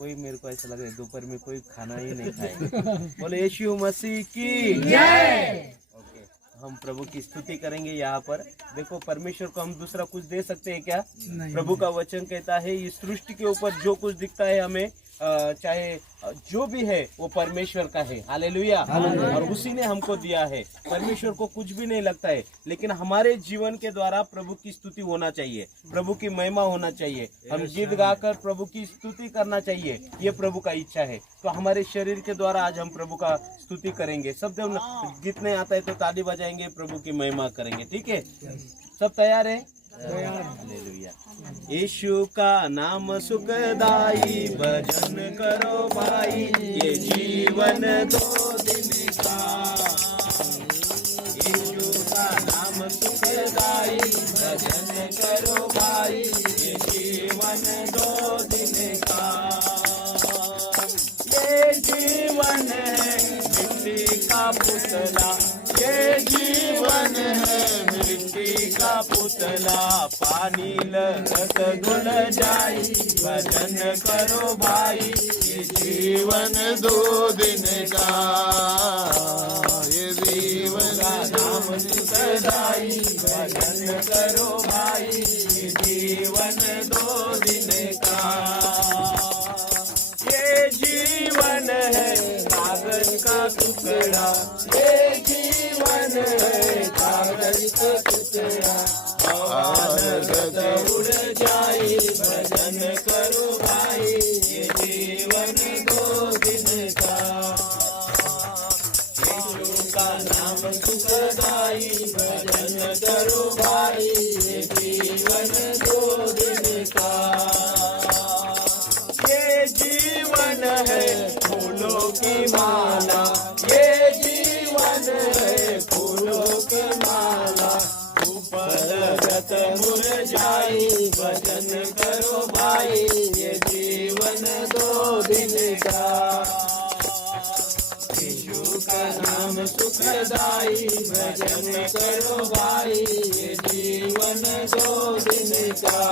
कोई मेरे को ऐसा लग रहा है दोपहर में कोई खाना ही नहीं खाएगा। बोले यीशु मसीह की जय। ओके, हम प्रभु की स्तुति करेंगे यहाँ पर। देखो परमेश्वर को हम दूसरा कुछ दे सकते हैं क्या? प्रभु का वचन कहता है इस सृष्टि के ऊपर जो कुछ दिखता है हमें, चाहे जो भी है वो परमेश्वर का है। हालेलुया। और उसी ने हमको दिया है। परमेश्वर को कुछ भी नहीं लगता है, लेकिन हमारे जीवन के द्वारा प्रभु की स्तुति होना चाहिए, प्रभु की महिमा होना चाहिए। हम गीत गाकर प्रभु की स्तुति करना चाहिए, ये प्रभु का इच्छा है। तो हमारे शरीर के द्वारा आज हम प्रभु का स्तुति करेंगे। सब जब गीत नहीं आता है तो ताली बजाएंगे, प्रभु की महिमा करेंगे। ठीक है, सब तैयार है? हालेलुया। यीशु का नाम सुखदाई, भजन करो भाई, ये जीवन 2 दिन का। यीशु का नाम सुखदाई, भजन करो भाई, ये जीवन 2 दिन का। ये जीवन है मिट्टी का पुतला, ये जीवन है मिट्टी का पुतला। पानी लगत धुल जाई, भजन करो भाई, ये जीवन 2 दिन का। ये जीवन का नाम सुखदाई, भजन करो भाई, ये जीवन 2 दिन का। ये जीवन है कागज का टुकड़ा, ये जीवन है कागज का टुकड़ा। उड़ जाई, भजन करो भाई, ये जीवन 2 दिन का। यीशु का नाम सुखदाई, भजन करो भाई, ये जीवन 2 दिन का। ये जीवन है फूलों की माला, ये जीवन है फूलों की माला। लगत मुरझाई, भजन करो भाई, ये जीवन 2 दिन का। यीशु का नाम सुखदाई, भजन करो भाई, ये जीवन 2 दिन का।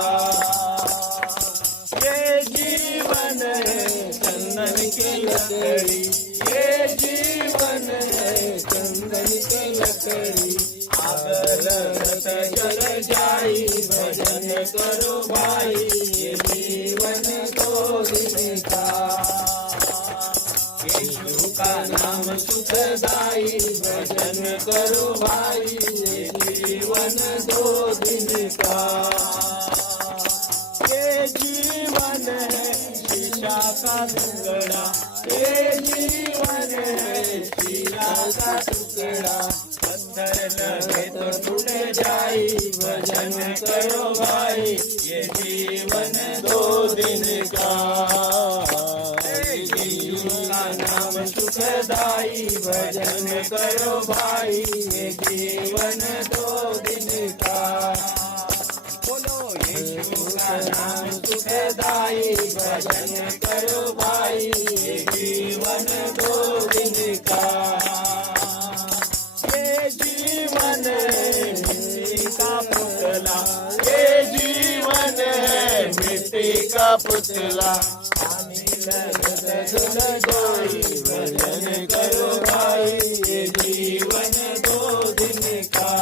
ये जीवन है चंदन की लकड़ी, ये जीवन है चंदन की लकड़ी। लगत जल जाई, भजन करो भाई, ये जीवन 2 दिन का। यीशु का नाम सुखदाई, भजन करो भाई, ये जीवन 2 दिन का। ये जीवन है शीशा का टुकड़ा, ये जीवन है शीशा का टुकड़ा। पत्थर लगे तो टूट जाई, भजन करो भाई, ये जीवन 2 दिन का। यीशु का नाम सुखदाई, भजन करो भाई, ये जीवन 2 दिन का। बोलो यीशु का नाम सुखदाई, भजन करो भाई, ये जीवन 2 दिन का। ये जीवन है मिट्टी का पुतला, ये जीवन है मिट्टी का पुतला। पानी लगत धुल जाई, भजन करो भाई, ये जीवन 2 दिन का।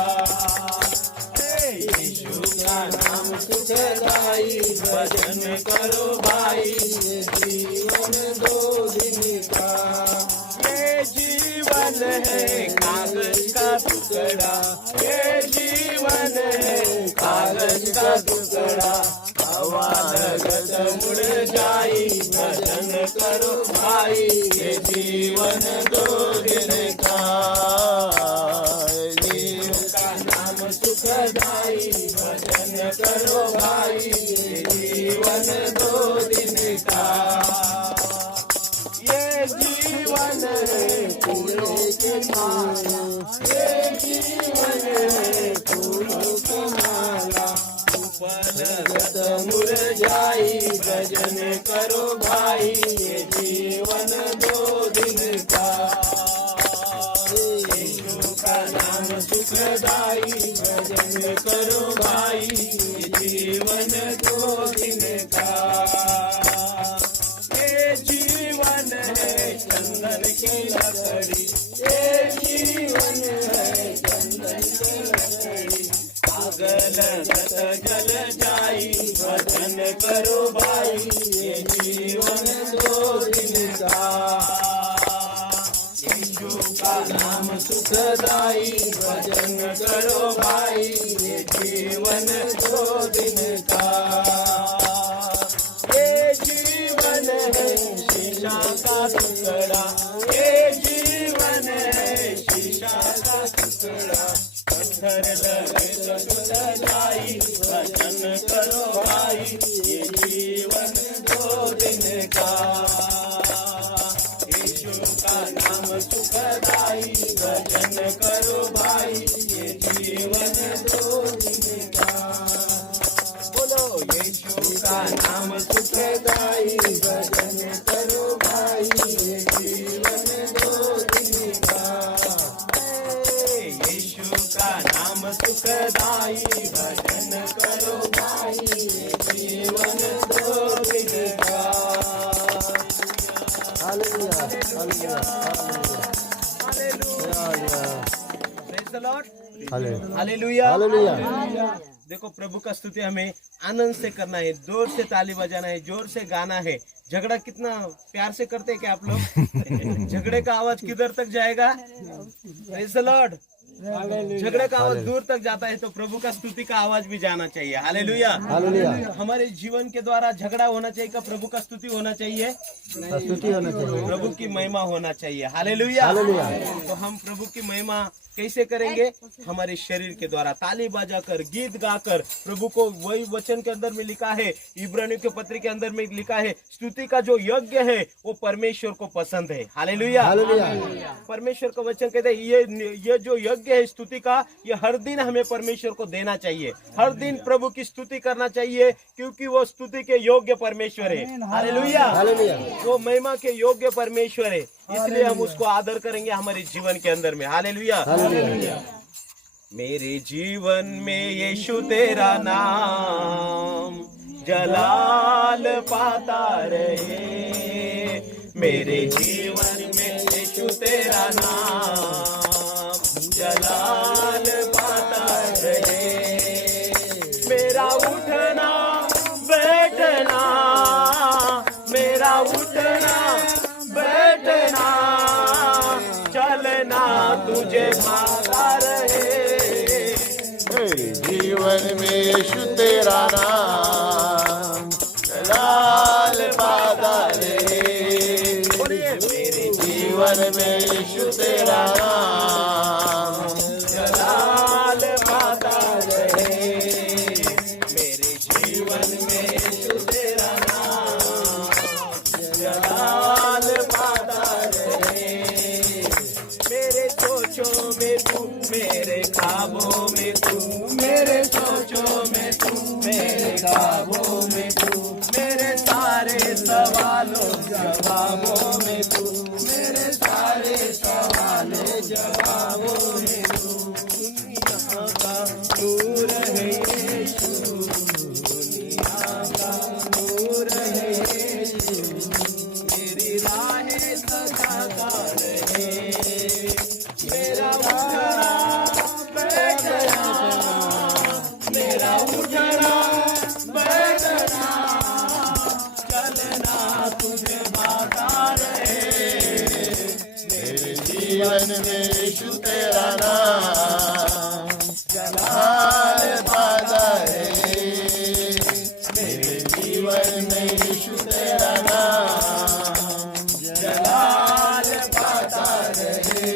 यीशु का नाम सुखदाई, भजन करो भाई, ये जीवन 2 दिन का। ये जीवन है कागज का टुकड़ा, ये जीवन है कागज का टुकड़ा। हवा लगत मुड़ जाई, भजन करो भाई, ये जीवन 2 दिन का। यीशु का नाम सुखदाई, भजन करो भाई, ये जीवन 2 दिन का। ये जीवन है फूलों की माला, ये जीवन है फूलों की माला। लगत मुरझाई, भजन करो भाई, ये जीवन 2 दिन का। यीशु का नाम सुखदाई, भजन करो भाई, ये जीवन 2 दिन का। ये चंदन की लकड़ी, ये जीवन है चंदन की लकड़ी। आग लगत जल जाई, भजन करो भाई, ये जीवन दो दिन का। यीशु का नाम सुखदाई, भजन करो भाई, ये जीवन दो दिन का। ये जीवन है शीशा का टुकड़ा, ये जीवन है शीशा का टुकड़ा। पत्थर लगे तो टूट जाई, भजन करो भाई, ये जीवन दो दिन का। का नाम सुखदाई, भजन करो भाई, ये जीवन दो दिन का। बोलो यीशु का नाम सुखदाई, भजन करो भाई, ये जीवन दो दिन का। यीशु का नाम सुखदाई, भजन करो भाई, ये जीवन दो दिन का। Hallelujah, hallelujah, hallelujah, praise the Lord, hallelujah, hallelujah. Hallelujah. देखो प्रभु का स्तुति हमें आनंद से करना है, जोर से ताली बजाना है, जोर से गाना है। झगड़ा कितना प्यार से करते हैं क्या आप लोग? झगड़े का आवाज किधर तक जाएगा? Praise the Lord. झगड़े का आवाज दूर तक जाता है, तो प्रभु का स्तुति का आवाज भी जाना चाहिए। Hallelujah, hallelujah. हमारे जीवन के द्वारा झगड़ा होना चाहिए का प्रभु का स्तुति होना चाहिए, स्तुति होना चाहिए, प्रभु की महिमा होना चाहिए। Hallelujah, hallelujah. तो हम प्रभु की महिमा कैसे करेंगे? हमारे शरीर के द्वारा ताली बजाकर, गीत गाकर प्रभु को। वही वचन के अंदर में लिखा है, इब्रानियों के पत्र के अंदर में लिखा है, स्तुति का जो यज्ञ है वो परमेश्वर को पसंद है। Hallelujah, hallelujah. परमेश्वर का वचन कहते हैं ये जो यज्ञ है स्तुति का, ये हर दिन हमें परमेश्वर को देना चाहिए। हर दिन प्रभु की स्तुति करना चाहिए, क्योंकि वो स्तुति के योग्य परमेश्वर है। Hallelujah, hallelujah. वो महिमा के योग्य परमेश्वर है, इसलिए हम उसको आदर करेंगे हमारे जीवन के अंदर में। Hallelujah, hallelujah. मेरे जीवन में यीशु तेरा नाम जलाल पाता रहे। मेरे जीवन में यीशु तेरा नाम जलाल पाता रहे। मेरा उठना बैठना, मेरा उठना बैठना, चलना तुझे भाता रहे। जीवन में यीशु तेरा नाम जलाल पाता रहे। मेरे जीवन में यीशु तेरा नाम जलाल पाता रहे। मेरे जीवन में यीशु तेरा नाम जलाल पाता रहे। मेरे सोचों में तू, मेरे ख्वाबों में तू, मेरे सोचों में तू, मेरे ख्वाबों में तू, मेरे सारे सवालों जवाबों में तू, मेरे सारे सवालों जवाबों में तू। दुनिया का नूर है यीशु, दुनिया का नूर है यीशु, मेरी राहें सजाता रहे। मेरा उठना बैठना, मेरा उठना बैठना, चलना तुझे भाता रहे। मेरे जीवन में यीशु तेरा नाम जलाल पाता रहे। मेरे जीवन में यीशु तेरा नाम जलाल पाता रहे।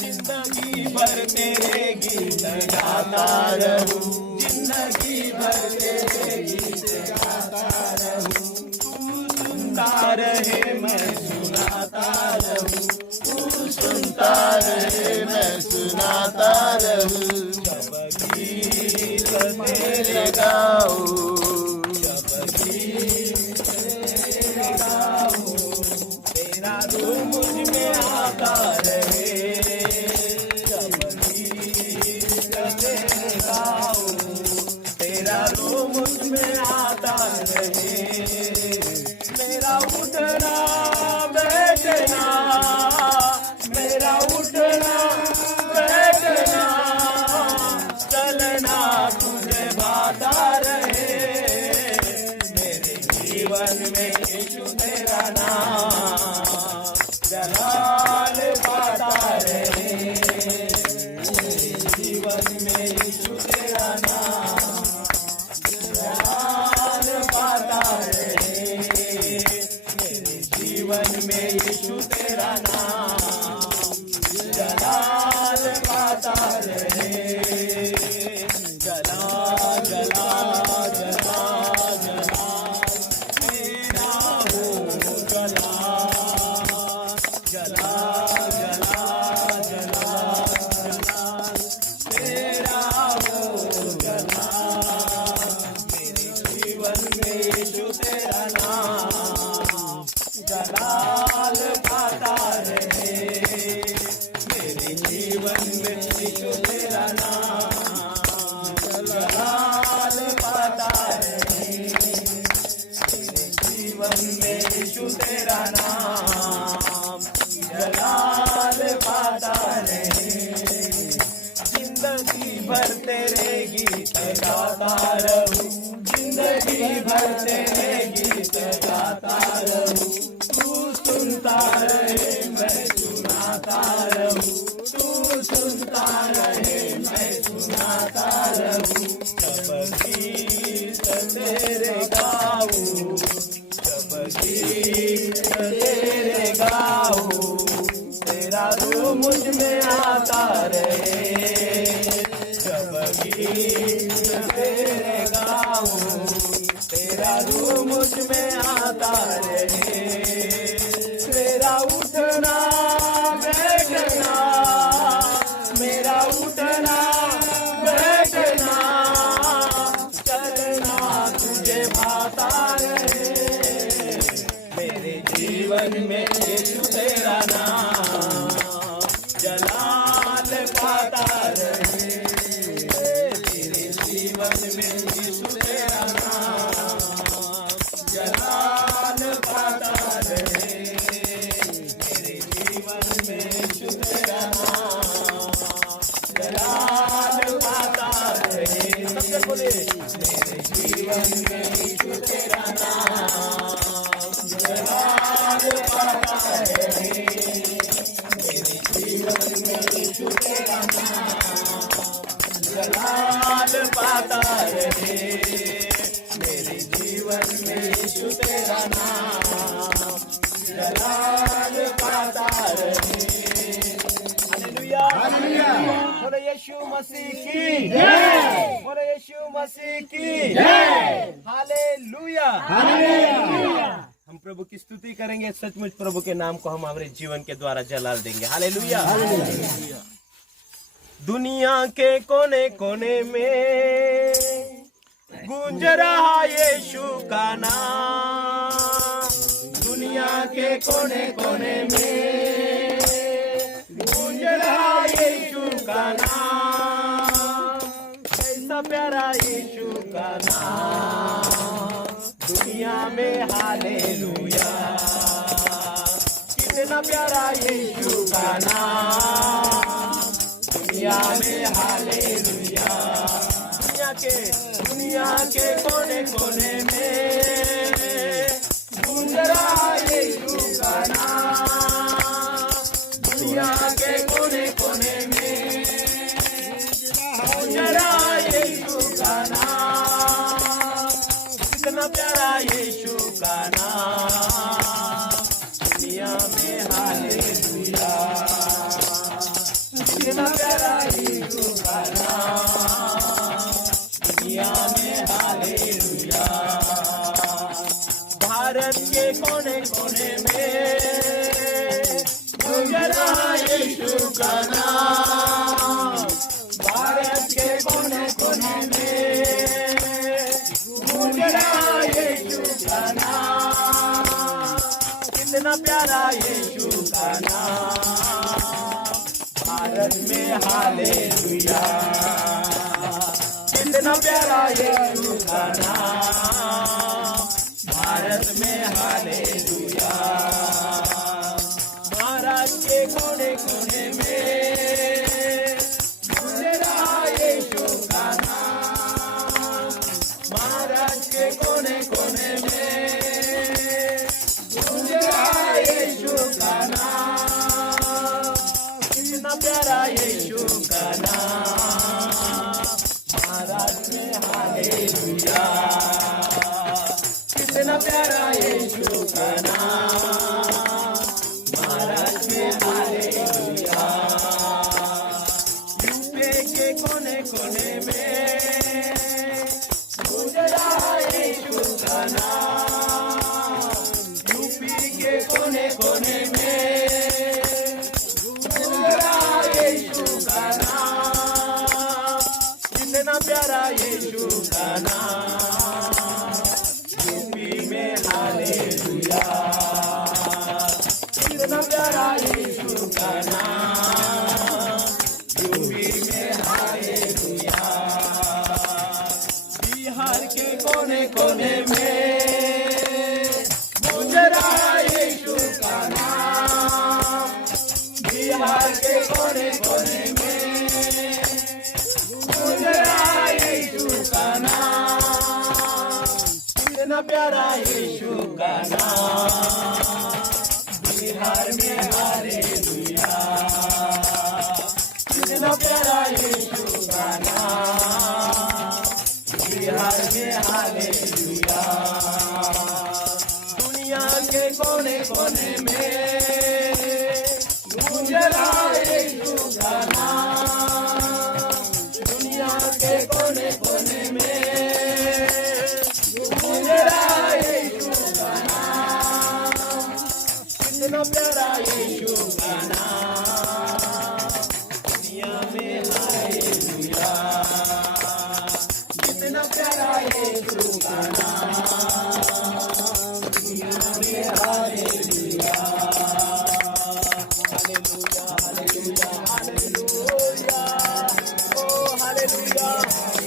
जिंदगी भर तेरे गीत गाता रहूं, जिंदगी भर तेरे गीत गाता रहूं। तू सुनता रहे मैं सुनाता रहूं, तू सुनता रहे मैं सुनाता रहूं। जब गीत तेरे गाऊं, जब गीत तेरे गाऊं, तेरा रूह मुझ में आता रहे। जब गीत तेरे गाऊं, तेरा रूह मुझ में आता रहे। मेरा उठना बैठना, यीशु तेरा नाम जलाल पाता रहे, मेरे जीवन में यीशु तेरा नाम जलाल पाता रहे, जला जला जला जला मेरा हो जला जला जला जला जला मेरा हो जला, मेरे जीवन में यीशु तेरा नाम जलाल पाता रहे, मेरे जीवन में यीशु तेरा नाम जलाल पाता रहे, मेरे जीवन में यीशु तेरा नाम जलाल पाता रहे, जिंदगी भर तेरे गीत गाता रहूं, जिंदगी भर तेरे गीत गाता रहूं, तू सुनता रहे मैं सुनाता रहूं, तू सुनता रहे मैं सुनाता रहूं, जब गीत तेरे गाऊं, जब गीत तेरे गाऊं, तेरा रूह मुझ में आता रहे, जब गीत तेरे गाऊं, तेरा रूह मुझ में आता रहे, तेरा उठना बैठना, मेरा उठना बैठना चलना तुझे भाता रहे, मेरे जीवन में यीशु तेरा नाम जलाल पाता रहे, तेरे जीवन में यीशु तेरा नाम जलाल पाता रहे, मेरे जीवन में यीशु तेरा नाम जलाल पाता रहे, सबसे बोले मेरे जीवन में यीशु तेरा नाम जलाल पाता रहे, मेरे जीवन में यीशु तेरा नाम जलाल पाता रहे, मेरे जीवन में यीशु तेरा नाम जलाल पाता रहे। हालेलुया हालेलुया, बोलो यीशु मसीह की जय, बोलो यीशु मसीह की जय, हालेलुया हालेलुया। हम प्रभु की स्तुति करेंगे, सचमुच प्रभु के नाम को हम हमारे जीवन के द्वारा जलाल देंगे। Hallelujah hallelujah. दुनिया के कोने कोने में गूंज रहा यीशु का नाम, दुनिया के कोने कोने में गूंज रहा यीशु का नाम, ऐसा प्यारा यीशु का नाम दुनिया में। हालेलुया, कितना प्यारा यीशु का नाम दुनिया में। हालेलुया, दुनिया के कोने कोने में गूंज रहा यीशु का नाम, दुनिया के कोने कोने में गूंज रहा यीशु का नाम, कितना प्यारा यीशु का नाम दुनिया में। हालेलुया, कितना प्यारा यीशु का नाम दुनिया में। हालेलुया, भारत के कोने कोने में गूंज रहा यीशु का नाम, भारत के कोने कोने में गूंज रहा यीशु का नाम, कितना प्यारा यीशु का नाम भारत में। हालेलुया, कितना प्यारा यीशु का नाम भारत में। हालेलुया, महाराष्ट्र के कोने कोने में गूंज रहा यीशु का नाम, महाराष्ट्र के कोने कोने में गूंज रहा यीशु का नाम, कितना प्यारा यीशु का नाम कोने कोने में गूंज रहा यीशु का नाम। यूपी के कोने कोने में गूंज रहा यीशु का नाम। कितना प्यारा यीशु का नाम। यूपी में हालेलुया, कितना प्यारा यीशु का नाम। यूपी में हालेलुया। बिहार के कोने कोने में गूंज रहा यीशु का नाम। बिहार के कोने कोने में गूंज रहा यीशु का नाम। कितना प्यारा यीशु का नाम। बिहार में हालेलुया, कितना प्यारा यीशु का नाम। बिहार में हालेलुया। दुनिया के कोने कोने में गूंज रहा यीशु का नाम। दुनिया के कोने कोने में गूंज रहा यीशु का नाम। कितना प्यारा यीशु का नाम। दुनिया में हालेलुया, कितना प्यारा यीशु का नाम। दुनिया में हालेलुया, हालेलुया, हालेलुया, हालेलुया। ओ हालेलुया।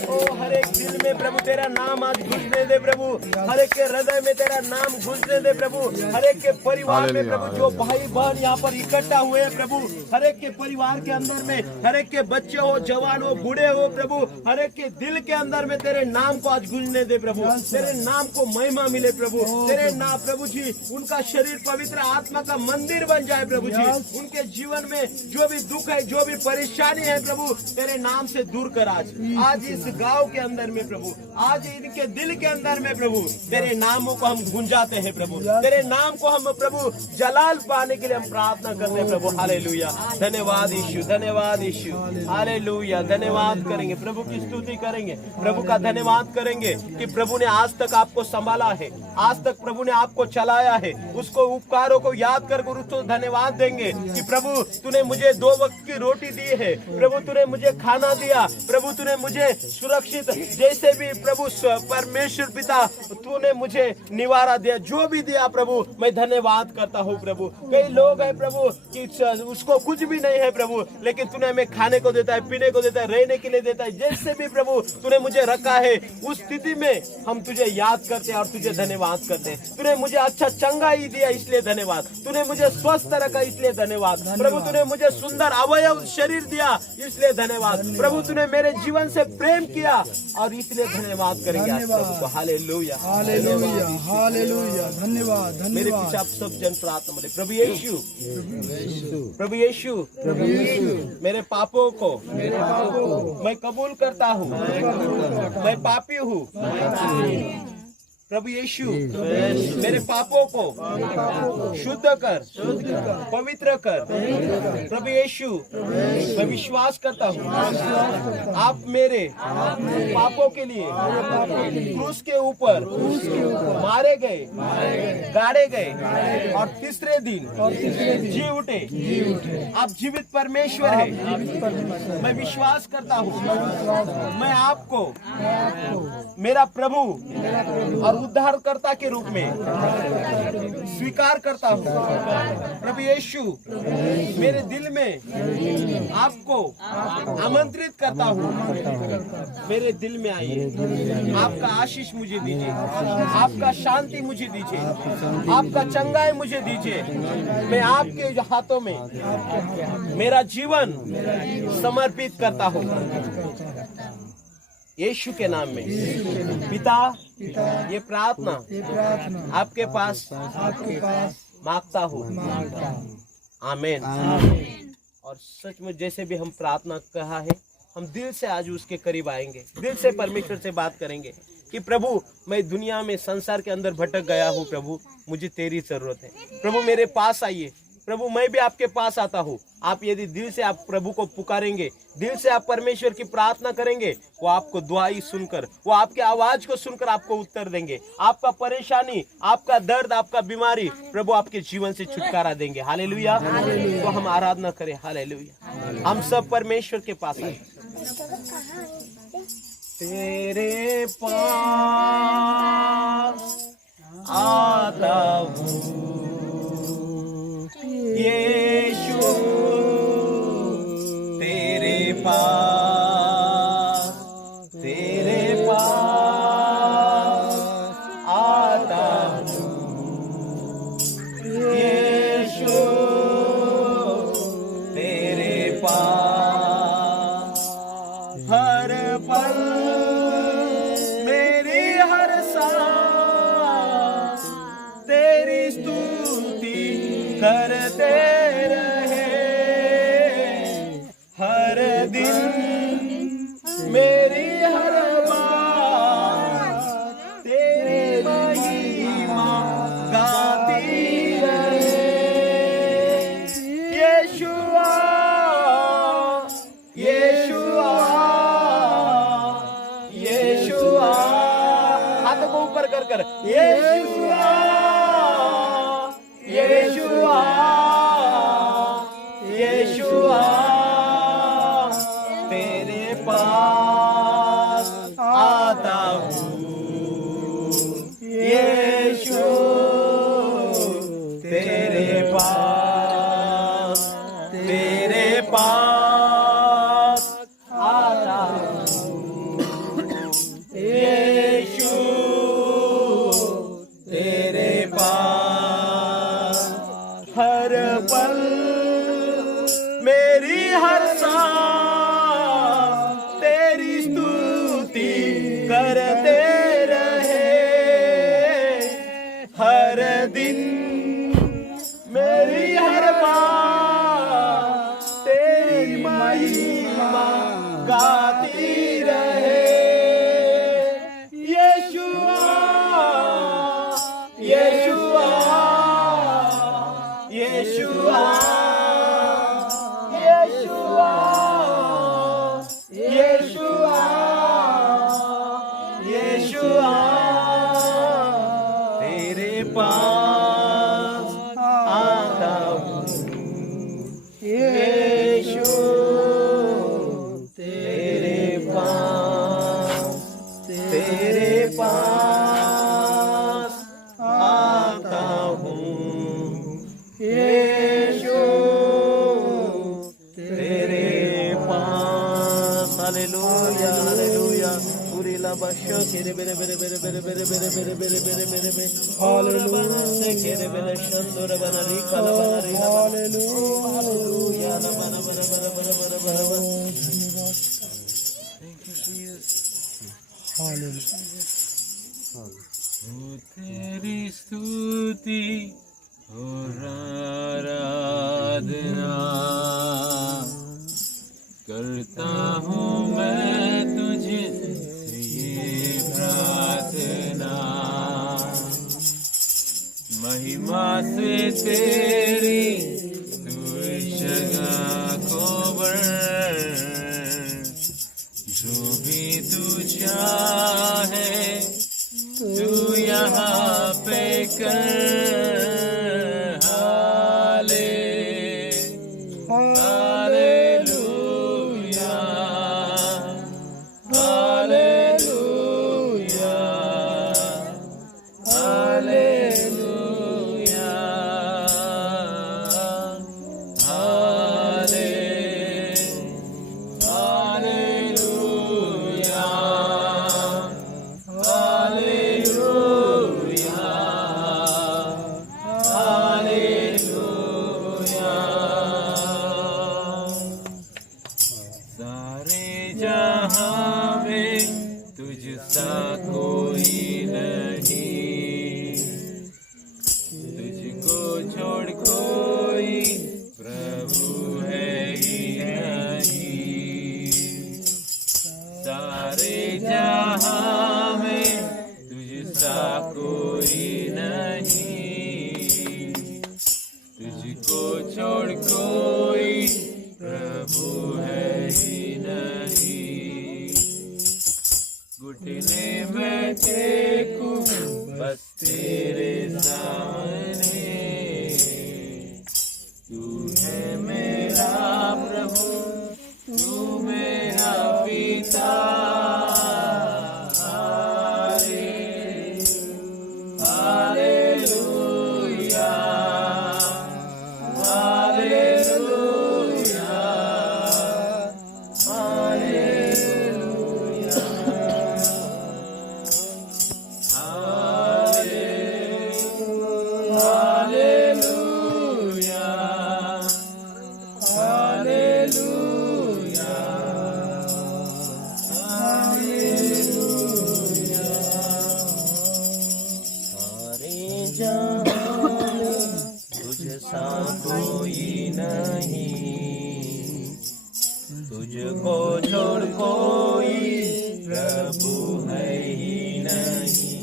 ओ हर एक दिल में प्रभु तेरा नाम आज घुसने दे प्रभु। हर एक के हृदय में तेरा नाम घुसने दे प्रभु। हर एक के परिवार में प्रभु जो भाई बहन यहाँ पर इकट्ठा हुए हैं प्रभु, हर एक के परिवार के अंदर में, हर एक के बच्चे हो, जवान हो, बूढ़े हो प्रभु, हर एक के दिल के अंदर में तेरे नाम को आज गूंजने दे प्रभु। तेरे नाम को महिमा मिले प्रभु। तेरे नाम प्रभु जी उनका शरीर पवित्र आत्मा का मंदिर बन जाए प्रभु जी। उनके जीवन में जो भी दुख है, जो भी परेशानी है प्रभु, तेरे नाम से दूर कर आज इस गांव के अंदर में प्रभु, आज इनके दिल के अंदर में प्रभु तेरे नामों को हम गुंजाते हैं प्रभु। तेरे नाम को हम प्रभु जलाल पाने के लिए हम प्रार्थना करते हैं प्रभु। हालेलुया। धन्यवाद यीशु, धन्यवाद यीशु। हालेलुया। धन्यवाद करेंगे प्रभु की स्तुति करेंगे, प्रभु का धन्यवाद करेंगे कि प्रभु ने आज तक आपको संभाला है, आज तक प्रभु ने आपको चलाया है। उसको उपकारों को याद कर उसको धन्यवाद देंगे कि प्रभु तूने मुझे 2 वक्त की रोटी दी है, प्रभु तूने मुझे खाना दिया, प्रभु तूने मुझे सुरक्षित जैसे भी प्रभु परमेश्वर पिता तूने मुझे निवारा दिया, जो भी दिया प्रभु मैं धन्यवाद करता हूँ प्रभु। कई लोग हैं प्रभु कि उसको कुछ भी नहीं है प्रभु, लेकिन तूने हमें खाने को देता है, पीने को देता है, रहने के लिए देता है, जैसे भी प्रभु तूने मुझे रखा है उस स्थिति में हम तुझे याद करते हैं और तुझे धन्यवाद करते हैं। तूने मुझे अच्छा चंगाई दिया इसलिए धन्यवाद, तूने मुझे स्वस्थ रखा इसलिए धन्यवाद प्रभु, तूने मुझे सुंदर अवयव शरीर दिया इसलिए धन्यवाद प्रभु, तूने मेरे जीवन से प्रेम किया और इसलिए धन्यवाद करेंगे आज प्रभु को। Hallelujah, hallelujah, hallelujah. धन्यवाद, मेरे धन्यवाद। पीछे आप सब जन प्रार्थना करें। प्रभु यीशु, प्रभु यीशु, प्रभु यीशु, मेरे पापों को मैं कबूल करता हूँ, मैं पापी हूँ। प्रभु यीशु मेरे पापों को शुद्ध कर, पवित्र कर। प्रभु यीशु मैं विश्वास करता हूँ आप मेरे पापों के लिए क्रूस के ऊपर मारे गए, गाड़े गए और तीसरे दिन जी उठे। आप जीवित परमेश्वर है। मैं विश्वास करता हूँ मैं आपको मेरा प्रभु और उद्धारकर्ता के रूप में स्वीकार करता हूँ। प्रभु यीशु मेरे दिल में आपको आमंत्रित करता हूँ, मेरे दिल में आइए। आपका आशीष मुझे दीजिए, आपका शांति मुझे दीजिए, आपका चंगाई मुझे दीजिए। मैं आपके हाथों में मेरा जीवन समर्पित करता हूँ यीशु के नाम में। पिता ये प्रार्थना आपके पास मांगता हूँ। आमीन। और सच में जैसे भी हम प्रार्थना कहा है, हम दिल से आज उसके करीब आएंगे, दिल से परमेश्वर से बात करेंगे कि प्रभु मैं दुनिया में संसार के अंदर भटक गया हूँ, प्रभु मुझे तेरी जरूरत है। प्रभु मेरे पास आइए, प्रभु मैं भी आपके पास आता हूँ। आप यदि दिल से आप प्रभु को पुकारेंगे, दिल से आप परमेश्वर की प्रार्थना करेंगे, वो आपको दुआई सुनकर, वो आपकी आवाज को सुनकर आपको उत्तर देंगे। आपका परेशानी, आपका दर्द, आपका बीमारी प्रभु आपके जीवन से छुटकारा देंगे। हालेलुया। तो हम आराधना करें। हालेलुया। हम सब परमेश्वर के पास आए। तेरे पास आता हूँ यीशु, तेरे पास आता हूँ यीशु, तेरे पास हर पल मेरी हर सांस तेरी स्तुति करते रहे, हर दिन मेरी हर बात तेरी महिमा गाती रहे। यीशुआ यीशुआ यीशुआ, हाथों को ऊपर कर कर, यीशुआ यीशुआ यीशुआ, तेरे पास आता हूँ यीशु, तेरे पास आता हूँ यीशु, तेरे पास हर पल मेरी हर सांस तेरी स्तुति करते रहे, हर दिन मेरी हर बात तेरी महिमा गाती रहे। यीशुआ यीशुआ यीशुआ यीशुआ यीशुआ यीशुआ, तेरे पास आता हूँ यीशु, तेरे पास आता हूँ यीशु, तेरे पास। Hallelujah hallelujah. पूरी लाबाशो केरे बेरे बेरे बेरे बेरे बेरे बेरे बेरे बेरे बेरे बेरे बेरे, हालेलुया से केरे बेरे शंदोर बनारी काला बनारी, हालेलुया ना बना बना बना बना बना बना बना। Thank you Jesus. हालेलुया। तेरी स्तुति और आराधना करता हूँ मैं तुझे ये प्रार्थना, महिमा से तेरी तू जगह को बढ़, जो भी तू चाहे तू यहाँ पे कर। हालेलुया हालेलुया हालेलुया कोई पिता हालेलुया हालेलुया तुझसा कोई नहीं, तुझको छोड़ कोई प्रभु है ही नहीं।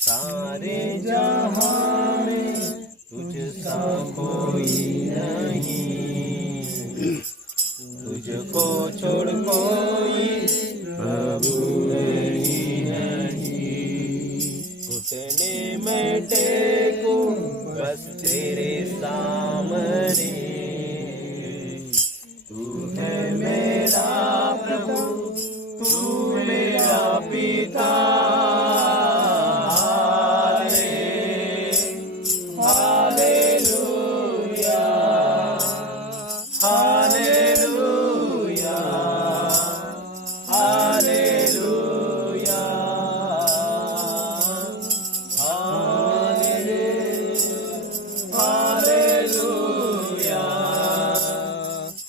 सारे जहां में तुझसा कोई नहीं, तुझको छोड़ कोई प्रभु है ही नहीं। घुटने में टेको बस तेरे सामने, तू है मेरा प्रभु, तू मेरा पिता। Hallelujah hallelujah hallelujah hallelujah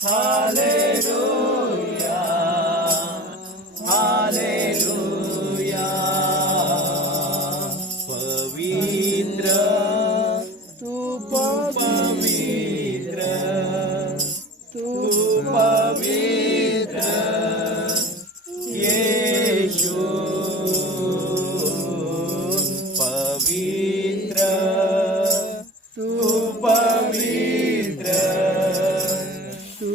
hallelujah hallelujah. पवित्र तू पवित्र तू पवित्र यीशु पवित्र तू पवित्र तू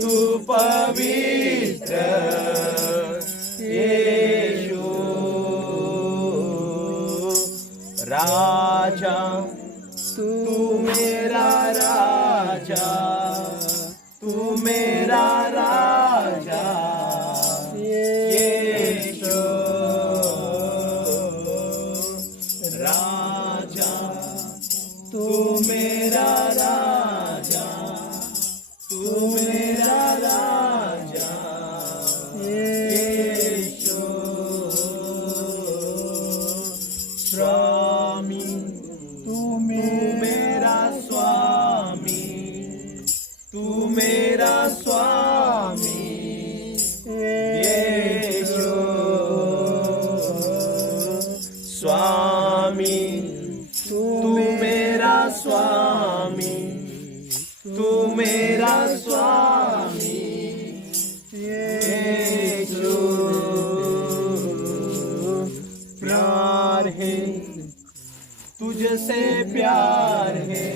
पवित्र यीशु। राजा तू मेरा राजा, तू मेरा राजा यीशु। राजा तू मेरा राजा, तू मेरा राजा यीशु। स्वामी तू मेरा स्वामी, तू मेरा स्वामी यीशु। स्वामी तू मेरा स्वामी, तू मेरा स्वामी यीशु। प्यार है तुझसे प्यार है,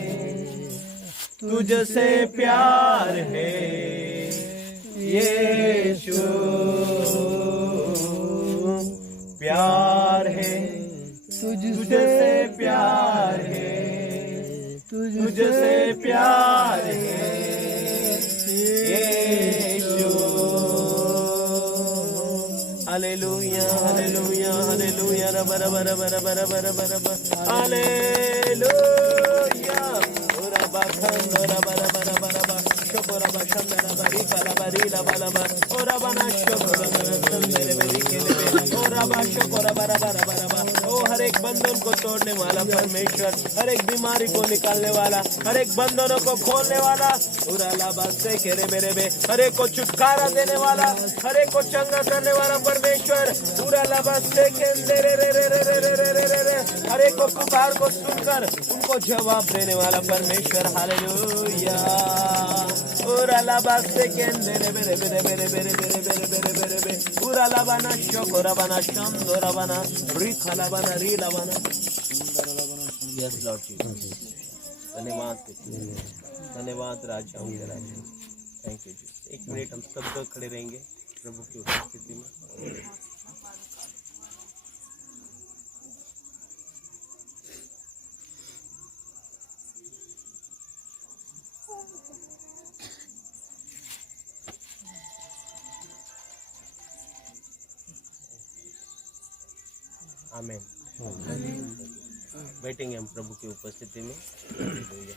तुझसे प्यार है यीशु। प्यार है तुझसे प्यार है, तुझसे प्यार है यीशु। हालेलुया हालेलुया हालेलुया रब रब रब रब रब रब रब हालेलुया। रबा खंद रब रब रब रब शोर रबा शंद रब री कला बरी रबा रबा ओ रबा ना शोर रबा संदेरे बेरी के ले ओ रबा शोर रबा रबा रबा रबा। ओ हर एक बंधन को तोड़ने वाला परमेश्वर, हर एक बीमारी को निकालने वाला, हर एक बंधनों को खोलने वाला, उरा लाबा से केरे मेरे बे, हर एक को छुटकारा देने वाला, हर एक को चंगा करने वाला परमेश्वर। उरा लाबा से केंदे रे रे रे रे रे रे रे रे रे। हर एक को पुकार को सुनकर उनको जवाब देने वाला परमेश्वर। हालेलुया। उरा लाबा से केंदे रे रे रे रे रे रे रे रे रे रे। उरा लाबा ना शोकोरा बना शंदोरा बना रिखला बना रीला बना। Yes lord Jesus. धन्यवाद धन्यवाद राजाओं के राजा। Thank you Jesus. एक मिनट हम सब लोग खड़े रहेंगे प्रभु की उपस्थिति में। आमेन। बैठेंगे हम प्रभु की उपस्थिति में। हालेलुया।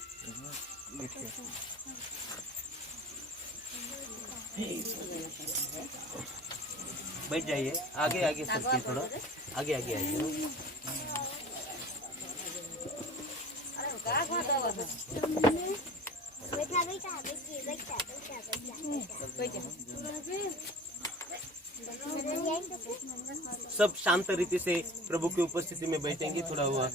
बैठ जाइए, आगे आगे सबके थोड़ा आगे आगे आइए। सब शांत रीति से प्रभु की उपस्थिति में बैठेंगे। थोड़ा हुआ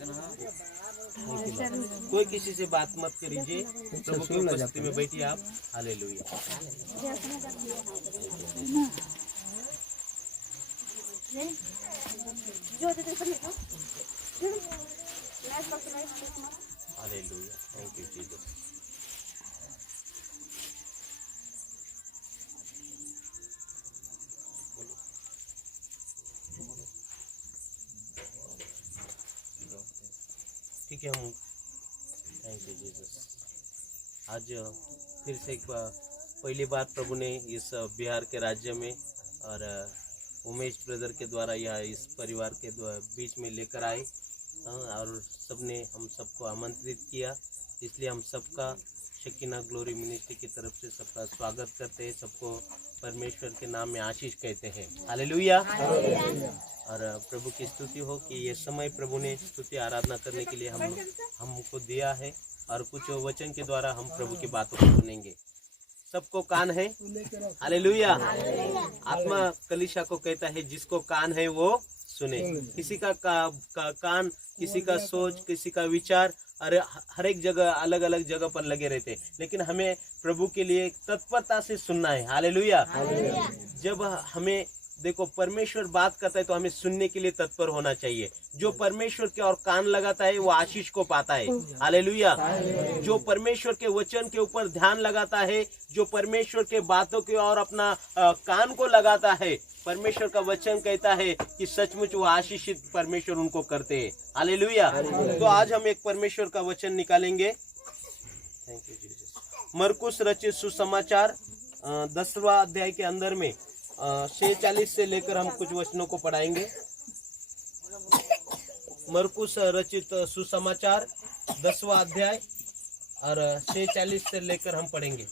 कोई किसी से बात मत करिए, प्रभु की उपस्थिति में बैठिए आप। Hallelujah. Hallelujah, thank you Jesus. ठीक है, हम थैंक यू जीसस। आज फिर से एक बार पहली बार प्रभु ने इस बिहार के राज्य में और उमेश ब्रदर के द्वारा या इस परिवार के बीच में लेकर आए और सबने हम सबको आमंत्रित किया। इसलिए हम सबका शकीना ग्लोरी मिनिस्ट्री की तरफ से सबका स्वागत करते हैं। सबको परमेश्वर के नाम में आशीष कहते हैं। हालेलुया। और प्रभु की स्तुति हो कि ये समय प्रभु ने स्तुति आराधना करने के लिए हमको दिया है और कुछ वचन के द्वारा हम प्रभु की बातों को सुनेंगे। सबको कान है। हालेलुया। आत्मा कलीसिया को कहता है जिसको कान है वो सुने। किसी का कान, किसी का सोच, किसी का विचार अरे हर एक जगह अलग अलग जगह पर लगे रहते हैं, लेकिन हमें प्रभु के लिए तत्परता से सुनना है। हालेलुया। जब हमें देखो परमेश्वर बात करता है तो हमें सुनने के लिए तत्पर होना चाहिए। जो परमेश्वर के और कान लगाता है वो आशीष को पाता है। हालेलुया। जो परमेश्वर के वचन के ऊपर ध्यान लगाता है, जो परमेश्वर के बातों के और अपना कान को लगाता है, परमेश्वर का वचन कहता है कि सचमुच वो आशीषित परमेश्वर उनको करते हैं। हालेलुया। तो आज हम एक परमेश्वर का वचन निकालेंगे। Thank you Jesus. मरकुस रचित सुसमाचार 10वां अध्याय के अंदर में 46 से लेकर हम कुछ वचनों को पढ़ाएंगे। मरकुस रचित सुसमाचार 10वां अध्याय और 46 से लेकर हम पढ़ेंगे।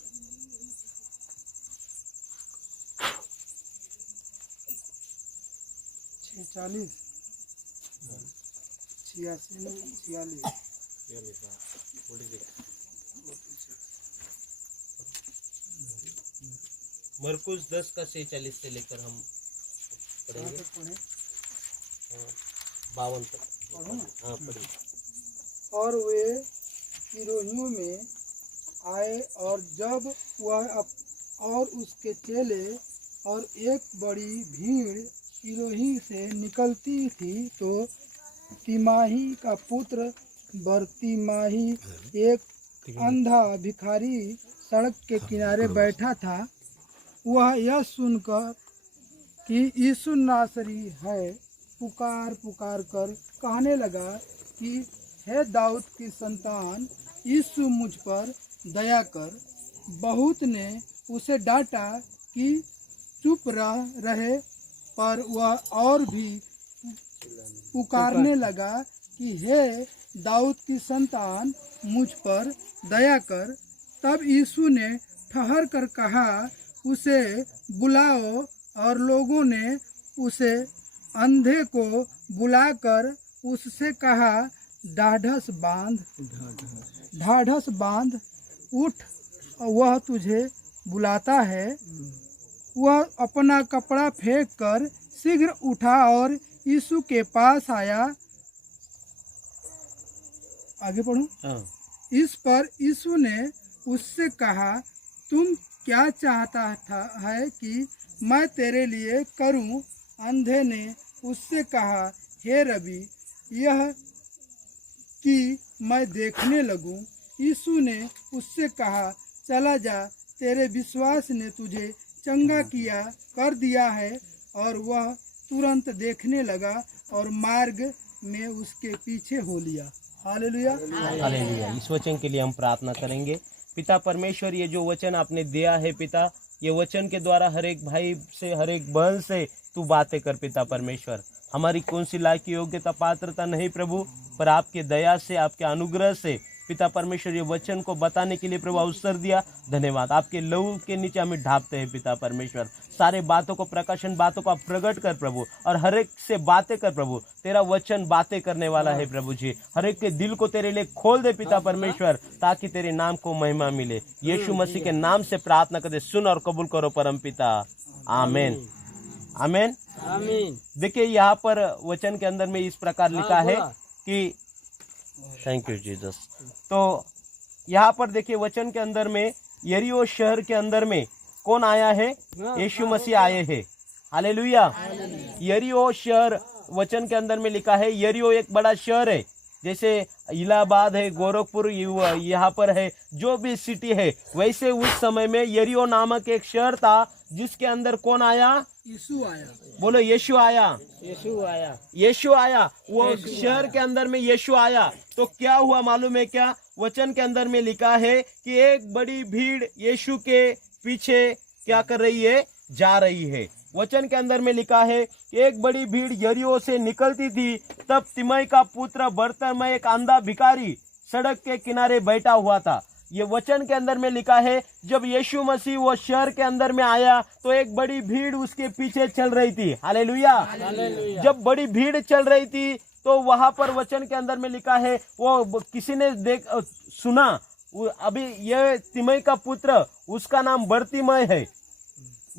मरकुस 10 का 46 से लेकर हम पढ़ेंगे 52 तक। हाँ पढ़िए। और वे सिरोहियों में आए और जब वह और उसके चेले और एक बड़ी भीड़ सिरोही से निकलती थी तो तिमाही का पुत्र बरतिमाही एक अंधा भिखारी सड़क के किनारे बैठा था। वह यह सुनकर कि यीशु नासरी है पुकार पुकार कर कहने लगा कि हे दाऊद की संतान, यीशु मुझ पर दया कर। बहुत ने उसे डांटा कि चुप रहे, पर वह और भी पुकारने लगा कि हे दाऊद की संतान, मुझ पर दया कर। तब यीशु ने ठहर कर कहा, उसे बुलाओ। और लोगों ने उसे अंधे को बुलाकर उससे कहा, ढाढ़स बांध, उठ, वह तुझे बुलाता है। वह अपना कपड़ा फेंक कर शीघ्र उठा और यीशु के पास आया। आगे पढ़ूं? इस पर यीशु ने उससे कहा, तुम क्या चाहता है कि मैं तेरे लिए करूं? अंधे ने उससे कहा, हे रबी, यह कि मैं देखने लगूं। यीशु ने उससे कहा, चला जा, तेरे विश्वास ने तुझे चंगा कर दिया है। और वह तुरंत देखने लगा और मार्ग में उसके पीछे हो लिया। हालेलुया। हालेलुया। इस वचन के लिए हम प्रार्थना करेंगे। पिता परमेश्वर, ये जो वचन आपने दिया है पिता, ये वचन के द्वारा हर एक भाई से, हर एक बहन से तू बातें कर पिता परमेश्वर। हमारी कौन सी लायक योग्यता पात्रता नहीं प्रभु, पर आपके दया से, आपके अनुग्रह से पिता परमेश्वर ये वचन को बताने के लिए प्रभु अवसर दिया। धन्यवाद। आपके लहू के नीचे हमें ढांपते हैं पिता परमेश्वर। सारे बातों को, प्रकाशन बातों को आप प्रकट कर प्रभु, और हर एक से बातें कर प्रभु। तेरा वचन बातें करने वाला है प्रभु जी। हर एक के दिल को तेरे लिए खोल दे पिता परमेश्वर, ताकि तेरे नाम को महिमा मिले। यीशु मसीह के नाम से प्रार्थना करते, सुन और कबूल करो परम पिता। आमीन, आमीन, आमीन। देखिए यहाँ पर वचन के अंदर में इस प्रकार लिखा है कि, थैंक यू जीसस। तो यहाँ पर देखिए वचन के अंदर में यरीहो शहर के अंदर में कौन आया है? यीशु मसीह आए हैं। हालेलुया। यरीहो शहर वचन के अंदर में लिखा है। यरीहो एक बड़ा शहर है, जैसे इलाहाबाद है, गोरखपुर यहाँ पर है, जो भी सिटी है, वैसे उस समय में यरीहो नामक एक शहर था, जिसके अंदर कौन आया? यीशु आया। बोलो यीशु आया। यीशु आया। यीशु आया। वो शहर के अंदर में यीशु आया तो क्या हुआ मालूम है क्या? वचन के अंदर में लिखा है कि एक बड़ी भीड़ यीशु के पीछे क्या कर रही है? जा रही है। वचन के अंदर में लिखा है कि एक बड़ी भीड़ यरीहो से निकलती थी, तब तिमई का पुत्र बर्तिमई एक अंधा भिखारी सड़क के किनारे बैठा हुआ था। ये वचन के अंदर में लिखा है, जब यीशु मसीह वो शहर के अंदर में आया तो एक बड़ी भीड़ उसके पीछे चल रही थी। हालेलुया। जब बड़ी भीड़ चल रही थी तो वहां पर वचन के अंदर में लिखा है, वो किसी ने सुना, अभी ये तिमई का पुत्र, उसका नाम बर्तिमई है।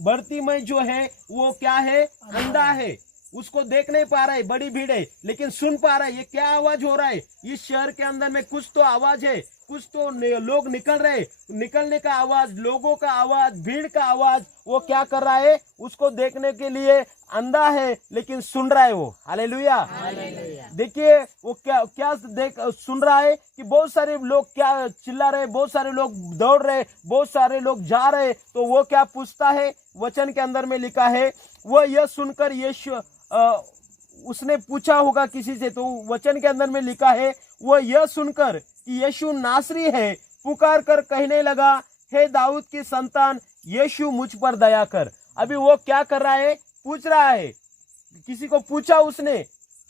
बर्तिमई जो है वो क्या है? अंधा है। उसको देख नहीं पा रहा है, बड़ी भीड़ है, लेकिन सुन पा रहा है। ये क्या आवाज हो रहा है? इस शहर के अंदर में कुछ तो आवाज है, कुछ तो लोग निकल रहे, निकलने का आवाज, लोगों का आवाज, भीड़ का आवाज। वो क्या कर रहा है? उसको देखने के लिए अंधा है, लेकिन सुन रहा है वो। हालेलुया। देखिए वो क्या सुन रहा है कि बहुत सारे लोग क्या चिल्ला रहे, बहुत सारे लोग दौड़ रहे, बहुत सारे लोग जा रहे। तो वो क्या पूछता है? वचन के अंदर में लिखा है, वो यह सुनकर यीशु उसने पूछा होगा किसी से, तो वचन के अंदर में लिखा है, वो यह सुनकर कि यीशु नासरी है, पुकार कर कहने लगा, हे दाऊद की संतान, यीशु मुझ पर दया कर। अभी वो क्या कर रहा है? पूछ रहा है। किसी को पूछा उसने,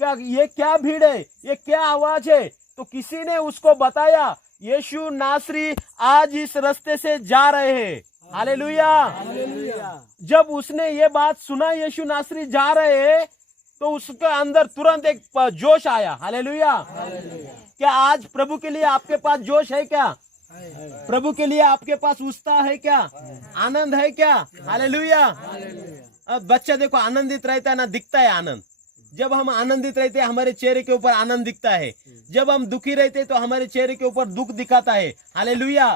क्या ये क्या भीड़ है, ये क्या आवाज है? तो किसी ने उसको बताया, यीशु नासरी आज इस रास्ते से जा रहे हैं। हालेलुया। जब उसने ये बात सुना, यीशु नासरी जा रहे हैं, तो उसके अंदर तुरंत एक जोश आया। हालेलुया। क्या आज प्रभु के लिए आपके पास जोश है क्या? प्रभु के लिए आपके पास उत्साह है क्या? आनंद है क्या? हालेलुया। अब बच्चा देखो आनंदित रहता है ना, दिखता है आनंद। जब हम आनंदित रहते हैं, हमारे चेहरे के ऊपर आनंद दिखता है। जब हम दुखी रहते हैं तो हमारे चेहरे के ऊपर दुख दिखाता है। हालेलुया।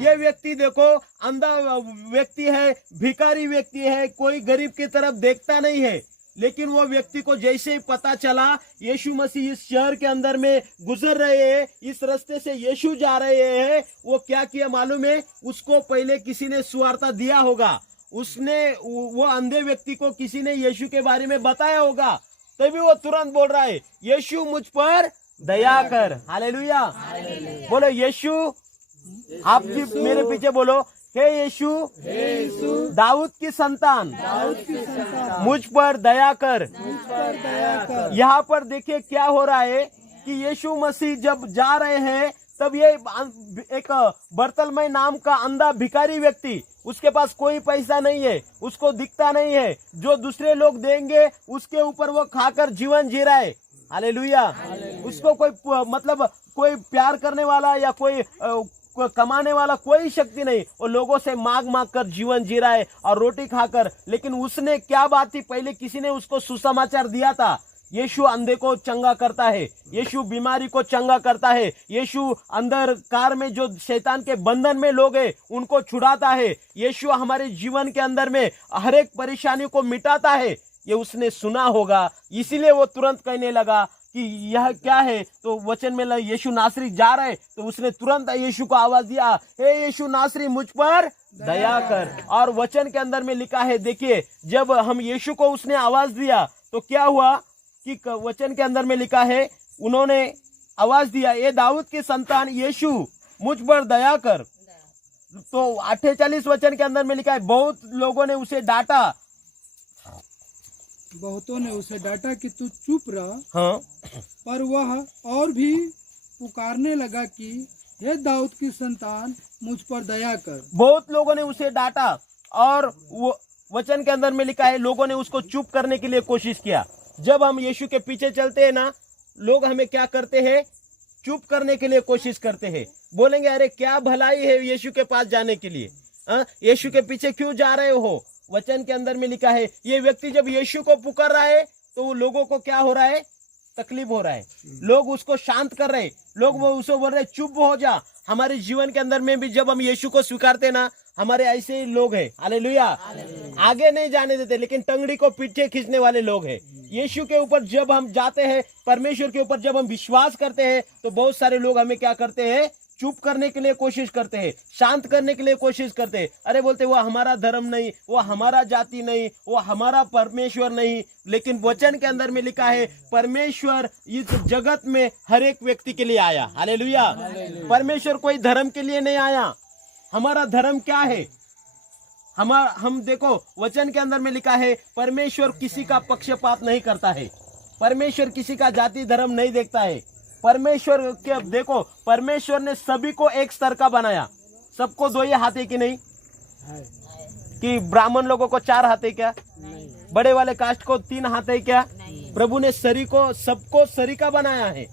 ये व्यक्ति देखो अंधा व्यक्ति है, भिखारी व्यक्ति है, कोई गरीब की तरफ देखता नहीं है, लेकिन वो व्यक्ति को जैसे ही पता चला यीशु मसीह इस शहर के अंदर में गुजर रहे हैं, इस रास्ते से यीशु जा रहे हैं, वो क्या किया मालूम है? उसको पहले किसी ने सुवार्ता दिया होगा, उसने वो अंधे व्यक्ति को किसी ने यीशु के बारे में बताया होगा, तभी वो तुरंत बोल रहा है, यीशु मुझ पर दया कर। हालेलुया। बोलो यीशु, आप भी मेरे पीछे बोलो, हे यीशु, दाऊद की संतान, मुझ पर दया कर। यहाँ पर देखिए क्या हो रहा है कि यीशु मसीह जब जा रहे हैं, तब ये एक बर्तिमई नाम का अंधा भिखारी व्यक्ति, उसके पास कोई पैसा नहीं है, उसको दिखता नहीं है, जो दूसरे लोग देंगे उसके ऊपर वो खाकर जीवन जी रहा है। हालेलुया। उसको कोई मतलब कोई प्यार करने वाला या कोई कमाने वाला कोई शक्ति नहीं, वो लोगों से मांग मांग कर जीवन जी रहा है और रोटी खाकर। लेकिन उसने क्या बात थी, पहले किसी ने उसको सुसमाचार दिया था, यीशु अंधे को चंगा करता है, यीशु बीमारी को चंगा करता है, यीशु अंदर कार में जो शैतान के बंधन में लोग हैं उनको छुड़ाता है, यीशु हमारे जीवन के अंदर में हर एक परेशानी को मिटाता है। ये उसने सुना होगा, इसीलिए वो तुरंत कहने लगा कि यह क्या है। तो वचन में यीशु नासरी जा रहे, तो उसने तुरंत यीशु को आवाज दिया, हे यीशु नासरी मुझ पर दया कर। और वचन के अंदर में लिखा है, देखिए जब हम यीशु को उसने आवाज दिया तो क्या हुआ कि वचन के अंदर में लिखा है, उन्होंने आवाज दिया, ये दाऊद की संतान यीशु मुझ पर दया कर। तो 48 वचन के अंदर में लिखा है, बहुत लोगों ने उसे डांटा, बहुतों ने उसे डांटा कि तू चुप रह, हाँ, पर वह और भी पुकारने लगा कि हे दाऊद की संतान, मुझ पर दया कर। बहुत लोगों ने उसे डांटा और वो वचन के अंदर में लिखा है लोगों ने उसको चुप करने के लिए कोशिश किया। जब हम यीशु के पीछे चलते हैं ना, लोग हमें क्या करते हैं, चुप करने के लिए कोशिश करते हैं। बोलेंगे अरे क्या भलाई है यीशु के पास जाने के लिए, यीशु के पीछे क्यों जा रहे हो। वचन के अंदर में लिखा है ये व्यक्ति जब यीशु को पुकार रहा है तो लोगों को क्या हो रहा है, तकलीफ हो रहा है। लोग उसको शांत कर रहे हैं, लोग वो उसको बोल रहे चुप हो जा। हमारे जीवन के अंदर में भी जब हम यीशु को स्वीकारते ना, हमारे ऐसे ही लोग हैं, हालेलुया, आगे नहीं जाने देते लेकिन टंगड़ी को पीछे खींचने वाले लोग हैं। यीशु के ऊपर जब हम जाते हैं, परमेश्वर के ऊपर जब हम विश्वास करते हैं, तो बहुत सारे लोग हमें क्या करते हैं, चुप करने के लिए कोशिश करते हैं, शांत करने के लिए कोशिश करते हैं। अरे बोलते वो हमारा धर्म नहीं, वो हमारा जाति नहीं, वो हमारा परमेश्वर नहीं। लेकिन वचन के अंदर में लिखा है परमेश्वर इस जगत में हर एक व्यक्ति के लिए आया, हालेलुया। परमेश्वर कोई धर्म के लिए नहीं आया। हमारा धर्म क्या है, हम देखो वचन के अंदर में लिखा है परमेश्वर किसी का पक्षपात नहीं करता है। परमेश्वर किसी का जाति धर्म नहीं देखता है। परमेश्वर के देखो, परमेश्वर ने सभी को एक स्तर का बनाया। सबको 2 ही हाथ है कि नहीं, कि ब्राह्मण लोगों को 4 हाथ है क्या, बड़े वाले कास्ट को 3 हाथ है क्या। प्रभु ने शरीर को सबको शरीर का बनाया है।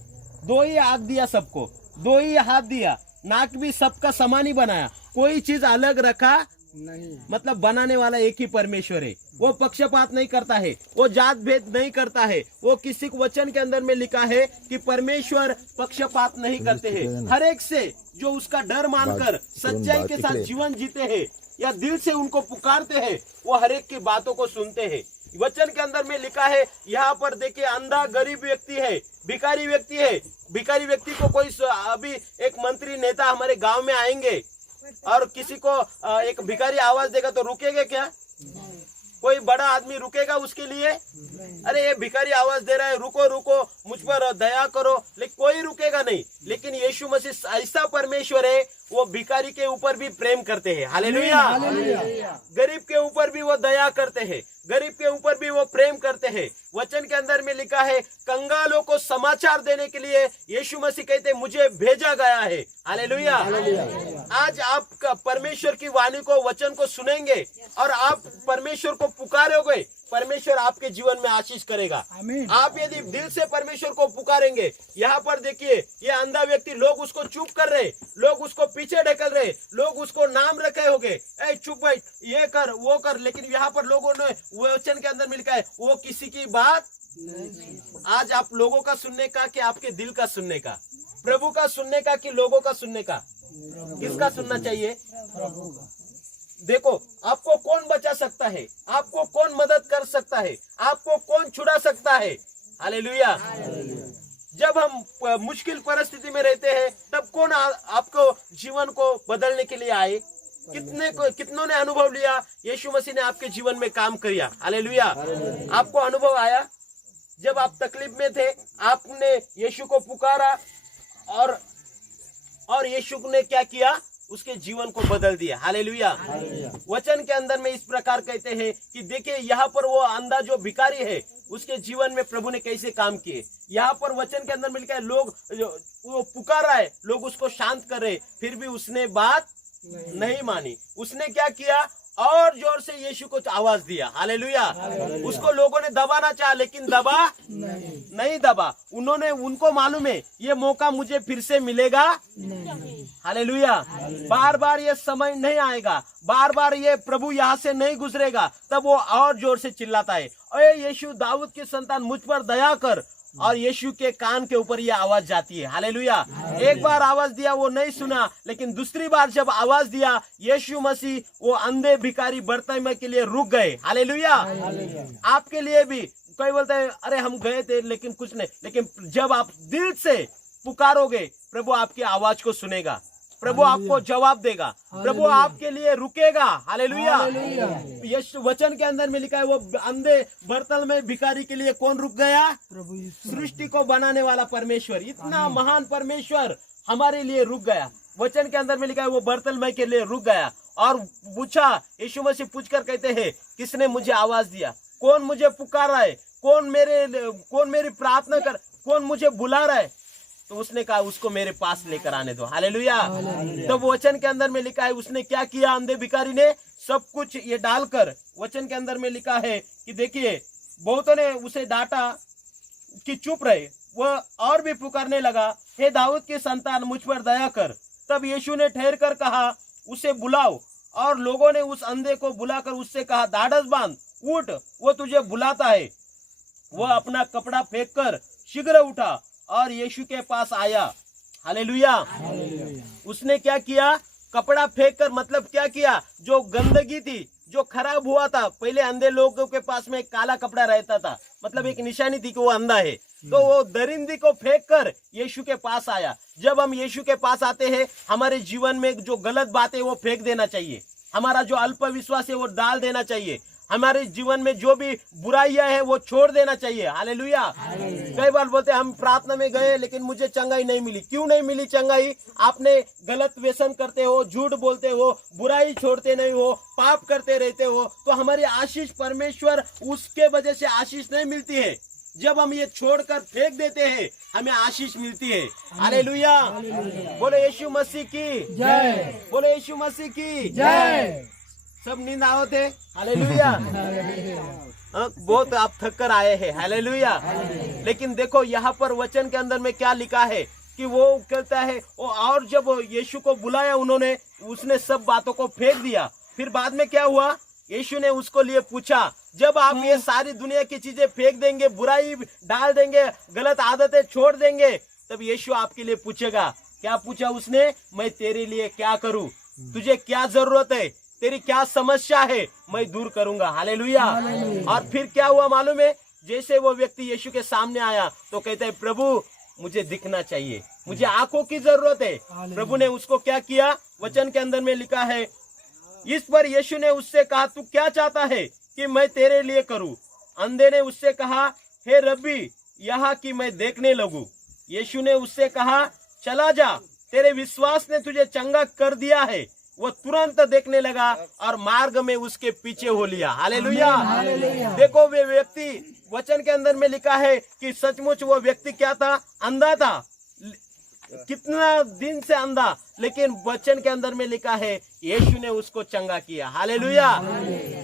2 ही आंख दिया सबको, 2 ही हाथ दिया, नाक भी सबका समान ही बनाया, कोई चीज अलग रखा नहीं। मतलब बनाने वाला एक ही परमेश्वर है। वो पक्षपात नहीं करता है, वो जात भेद नहीं करता है। वो किसी वचन के अंदर में लिखा है कि परमेश्वर पक्षपात नहीं करते हैं। हर एक से जो उसका डर मानकर सच्चाई के साथ जीवन जीते हैं या दिल से उनको पुकारते हैं, वो हर एक की बातों को सुनते हैं। वचन के अंदर में लिखा है, यहाँ पर देखिए अंधा गरीब व्यक्ति है, भिखारी व्यक्ति है। भिखारी व्यक्ति को कोई अभी एक मंत्री नेता हमारे गांव में आएंगे और किसी को एक भिखारी आवाज देगा तो रुकेगा क्या? कोई बड़ा आदमी रुकेगा उसके लिए? अरे ये भिखारी आवाज दे रहा है, रुको रुको, मुझ पर दया करो, लेकिन कोई रुकेगा नहीं। लेकिन यीशु मसीह ऐसा परमेश्वर है, वो भिखारी के ऊपर भी प्रेम करते हैं, हालेलुया। गरीब के ऊपर भी वो दया करते हैं, गरीब के ऊपर भी वो प्रेम करते हैं। वचन के अंदर में लिखा है कंगालों को समाचार देने के लिए यीशु मसीह कहते हैं मुझे भेजा गया है, हालेलुया। आज आप परमेश्वर की वाणी को, वचन को सुनेंगे और आप परमेश्वर को पुकारोगे, परमेश्वर आपके जीवन में आशीष करेगा। आप यदि दिल से परमेश्वर को पुकारेंगे, यहाँ पर देखिए ये अंधा व्यक्ति, लोग उसको चुप कर रहे, लोग उसको पीछे ढकेल रहे, लोग उसको नाम रखे होंगे, ए चुप भाई, ये कर वो कर। लेकिन यहाँ पर लोगों ने वचन के अंदर में लिखा है वो किसी की बात नहीं। आज आप लोगों का सुनने का कि आपके दिल का सुनने का, प्रभु का सुनने का कि लोगों का सुनने का, किसका सुनना चाहिए? प्रभु का। देखो आपको कौन बचा सकता है, आपको कौन मदद कर सकता है, आपको कौन छुड़ा सकता है, हालेलुया। जब हम मुश्किल परिस्थिति में रहते हैं तब कौन आपको जीवन को बदलने के लिए आए? कितनों ने अनुभव लिया, यीशु मसीह ने आपके जीवन में काम किया, हालेलुया। आपको अनुभव आया जब आप तकलीफ में थे, आपने यीशु को पुकारा और यीशु ने क्या किया? उसके जीवन को बदल दिया, हालेलुया। वचन के अंदर में इस प्रकार कहते हैं कि देखिए यहाँ पर वो अंधा जो भिखारी है, उसके जीवन में प्रभु ने कैसे काम किए। यहाँ पर वचन के अंदर में लिखा है लोग वो पुकार रहा है, लोग उसको शांत कर रहे, फिर भी उसने बात नहीं मानी। उसने क्या किया? और जोर से यीशु को आवाज दिया, हालेलुया। उसको लोगों ने दबाना चाहा लेकिन दबा नहीं दबा। उनको मालूम है ये मौका मुझे फिर से मिलेगा नहीं, हालेलुया। बार बार ये समय नहीं आएगा, बार बार ये प्रभु यहाँ से नहीं गुजरेगा। तब वो और जोर से चिल्लाता है, अरे यीशु दाऊद की संतान मुझ पर दया कर। और यीशु के कान के ऊपर ये आवाज जाती है, हालेलुया। एक बार आवाज दिया, वो नहीं सुना, लेकिन दूसरी बार जब आवाज दिया यीशु मसीह, वो अंधे भिखारी बर्तिमेय के लिए रुक गए, हालेलुया। आपके लिए भी कोई बोलते हैं अरे हम गए थे लेकिन कुछ नहीं, लेकिन जब आप दिल से पुकारोगे प्रभु आपकी आवाज को सुनेगा, प्रभु आपको जवाब देगा, प्रभु आपके लिए रुकेगा, हालेलुया। यीशु वचन के अंदर में लिखा है वो अंधे बर्तिमेय भिखारी के लिए कौन रुक गया? प्रभु। सृष्टि को बनाने वाला परमेश्वर, इतना महान परमेश्वर हमारे लिए रुक गया। वचन के अंदर में लिखा है वो बर्तिमेय के लिए रुक गया और पूछा, यीशु मसीह पूछकर कहते हैं किसने मुझे आवाज दिया? कौन मुझे पुकार रहा है, कौन मेरी प्रार्थना कर, कौन मुझे बुला रहा है। तो उसने कहा उसको मेरे पास लेकर आने दो। हालेलुया। तो वचन के अंदर में लिखा है उसने क्या किया, अंधे भिखारी ने सब कुछ ये डालकर, वचन के अंदर में लिखा है कि देखिए बहुतों ने उसे डांटा कि चुप रहे, वह और भी पुकारने लगा, हे दाऊद के संतान मुझ पर दया कर। तब यीशु ने ठहर कर कहा उसे बुलाओ, और लोगों ने उस अंधे को बुलाकर उससे कहा ढाढ़स बांध, उठ, वो तुझे बुलाता है। वह अपना कपड़ा फेंक कर शीघ्र उठा और यीशु के पास आया। हालेलुया। उसने क्या किया, कपड़ा फेंक कर, मतलब क्या किया, जो गंदगी थी, जो खराब हुआ था, पहले अंधे लोगों के पास में एक काला कपड़ा रहता था, मतलब एक निशानी थी कि वो अंधा है, तो वो दरिंदी को फेंक कर यीशु के पास आया। जब हम यीशु के पास आते हैं, हमारे जीवन में जो गलत बात है वो फेंक देना चाहिए, हमारा जो अल्प विश्वास है वो डाल देना चाहिए, हमारे जीवन में जो भी बुराइयां है वो छोड़ देना चाहिए। हालेलुया। कई बार बोलते हम प्रार्थना में गए लेकिन मुझे चंगाई नहीं मिली। क्यों नहीं मिली चंगाई? आपने गलत व्यसन करते हो, झूठ बोलते हो, बुराई छोड़ते नहीं हो, पाप करते रहते हो, तो हमारी आशीष परमेश्वर उसके वजह से आशीष नहीं मिलती है। जब हम ये छोड़कर फेंक देते हैं हमें आशीष मिलती है। हालेलुया। बोलो यीशु मसीह की जय, बोलो यीशु मसीह की जय। सब नींद आओ थे। हालेलुया। बहुत आप थक कर आए हैं। हालेलुया। लेकिन देखो यहाँ पर वचन के अंदर में क्या लिखा है कि वो कहता है और जब यीशु को बुलाया उन्होंने, उसने सब बातों को फेंक दिया। फिर बाद में क्या हुआ, यीशु ने उसको लिए पूछा, जब आप ये सारी दुनिया की चीजें फेंक देंगे, बुराई डाल देंगे, गलत आदतें छोड़ देंगे, तब यीशु आपके लिए पूछेगा। क्या पूछा उसने? मैं तेरे लिए क्या करूं, तुझे क्या जरूरत है, तेरी क्या समस्या है, मैं दूर करूंगा। हालेलुया। और फिर क्या हुआ मालूम है? जैसे वो व्यक्ति यीशु के सामने आया तो कहते हैं प्रभु मुझे दिखना चाहिए, मुझे आंखों की जरूरत है। प्रभु ने उसको क्या किया? वचन के अंदर में लिखा है, इस पर यीशु ने उससे कहा तू क्या चाहता है कि मैं तेरे लिए करूं? अंधे ने उससे कहा हे रब्बी, यहाँ की मैं देखने लगूं। यीशु ने उससे कहा चला जा, तेरे विश्वास ने तुझे चंगा कर दिया है। वो तुरंत देखने लगा और मार्ग में उसके पीछे हो लिया। हालेलुया। देखो वे व्यक्ति, वचन के अंदर में लिखा है कि सचमुच वो व्यक्ति क्या था? अंधा था, कितना दिन से अंधा, लेकिन वचन के अंदर में लिखा है यीशु ने उसको चंगा किया। हालेलुया।